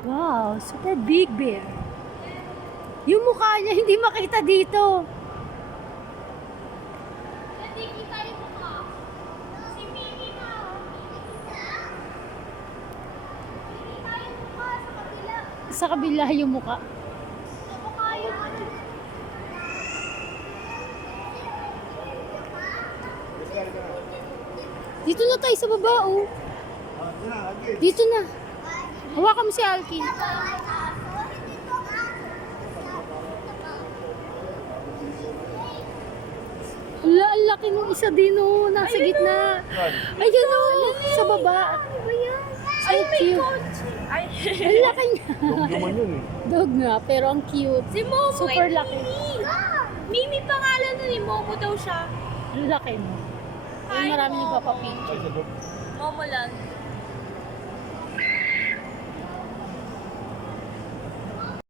Wow, super big bear. Yung mukha niya hindi makita dito. Hindi kita yung mukha. Si Mimi na. Hindi tayo mukha sa kabila. Sa kabila yung mukha. Sa mukha yung ano. Dito na tayo sa baba, oh. Dito na. Hawakan mo si Alki. Wala, ang laki nung isa din, oh. Nasa gitna. Ayun, oh. Sa baba. Ano ba yan? So cute. Ay, Ang laki niya. Naman yun eh. Dog nga, pero ang cute. si Momo. Super laki. Mimi pangalan nun eh. Momo daw siya. Ang laki mo. Ay, marami nagpapapicture. Ay, sa dog. Momo lang.